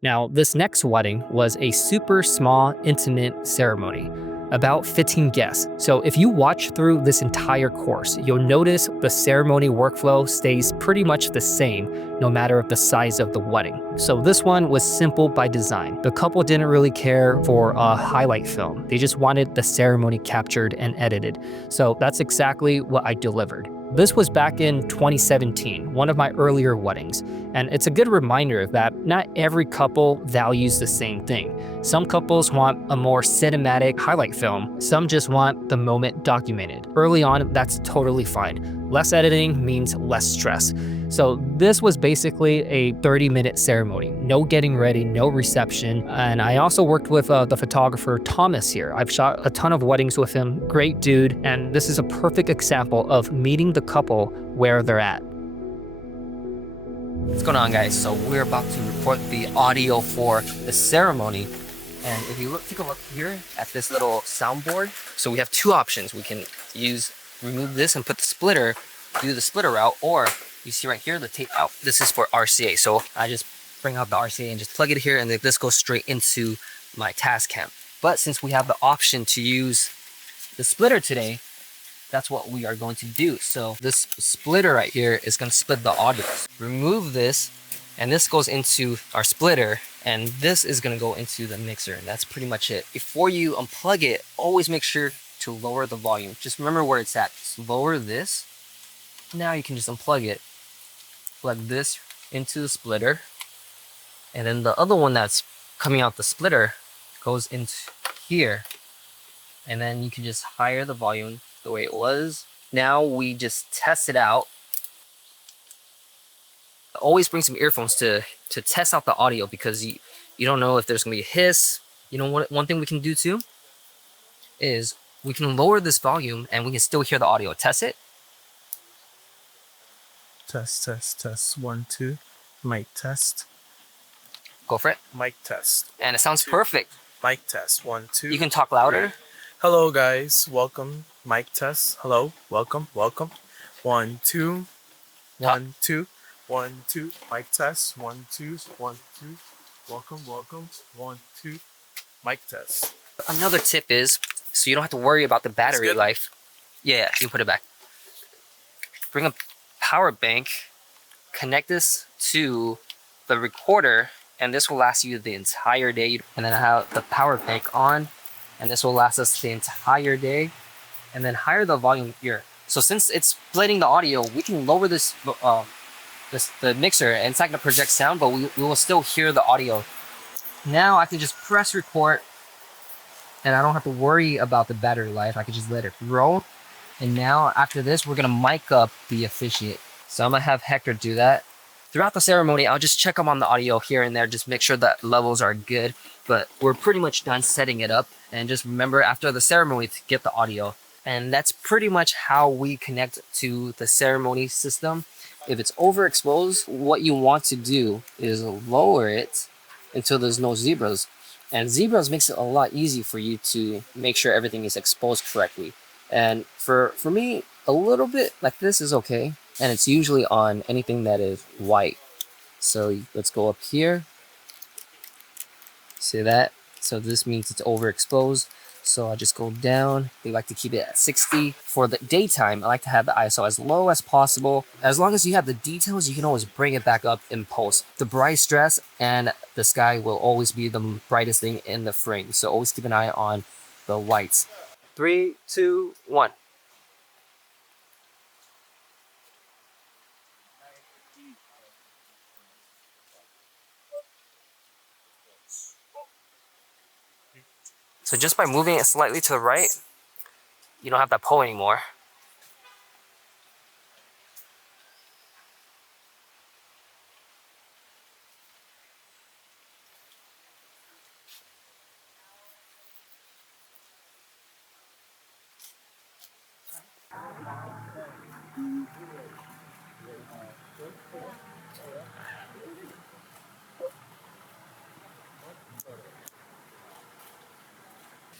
Now, this next wedding was a super small, intimate ceremony, about 15 guests. So, if you watch through this entire course, you'll notice the ceremony workflow stays pretty much the same no matter the size of the wedding. So, this one was simple by design. The couple didn't really care for a highlight film, they just wanted the ceremony captured and edited. So, that's exactly what I delivered. This was back in 2017, one of my earlier weddings, and it's a good reminder that not every couple values the same thing. Some couples want a more cinematic highlight film, some just want the moment documented. Early on, that's totally fine. Less editing means less stress. So this was basically a 30-minute ceremony. No getting ready, no reception. And I also worked with the photographer Thomas here. I've shot a ton of weddings with him. Great dude. And this is a perfect example of meeting the couple where they're at. What's going on, guys? So we're about to record the audio for the ceremony. And if you take a look here at this little soundboard, so we have two options. We can remove this and put the splitter, do the splitter route, or you see right here, the tape out. This is for RCA. So I just bring out the RCA and just plug it here, and this goes straight into my Tascam. But since we have the option to use the splitter today, that's what we are going to do. So this splitter right here is going to split the audio. Remove this, and this goes into our splitter, and this is going to go into the mixer, and that's pretty much it. Before you unplug it, always make sure to lower the volume. Just remember where it's at. Just lower this. Now you can just unplug it. Plug this into the splitter, and then the other one that's coming out the splitter goes into here, and then you can just higher the volume the way it was. Now we just test it out. Always bring some earphones to test out the audio, because you don't know if there's gonna be a hiss. You know what? One thing we can do too is we can lower this volume and we can still hear the audio. Test it. Test. 1, 2. Mic test. Go for it. Mic test. And it sounds perfect. Mic test. 1, 2. You can talk louder. Hello, guys. Welcome. Mic test. Hello. Welcome. 1, 2. 1, 2. 1, 2. Mic test. 1, 2. 1, 2. Welcome. 1, 2. Mic test. Another tip is, so you don't have to worry about the battery life. Yeah, you can put it back. Bring a power bank, connect this to the recorder, and this will last you the entire day. And then I have the power bank on, and this will last us the entire day. And then higher the volume here. So since it's splitting the audio, we can lower the mixer, and it's not gonna project sound, but we will still hear the audio. Now I can just press record, and I don't have to worry about the battery life. I can just let it roll. And now after this, we're gonna mic up the officiant. So I'm gonna have Hector do that. Throughout the ceremony, I'll just check up on the audio here and there, just make sure that levels are good. But we're pretty much done setting it up. And just remember after the ceremony to get the audio. And that's pretty much how we connect to the ceremony system. If it's overexposed, what you want to do is lower it until there's no zebras. And zebras makes it a lot easier for you to make sure everything is exposed correctly. And for me, a little bit like this is okay. And it's usually on anything that is white. So let's go up here. See that? So this means it's overexposed. So I just go down. We like to keep it at 60. For the daytime, I like to have the ISO as low as possible. As long as you have the details, you can always bring it back up in post. The bright stress and the sky will always be the brightest thing in the frame. So always keep an eye on the lights. 3, 2, 1. So just by moving it slightly to the right, you don't have that pull anymore.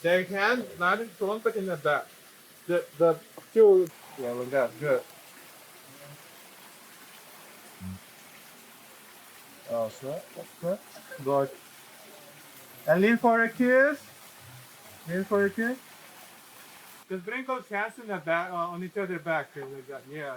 They can, not in front, but in the back. The fuel, yeah, like that, good. That's right. That's right. Good. And lean for a kiss. Lean for a kiss. Just bring those hands in the back, on each other back, like that. Yeah.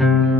you.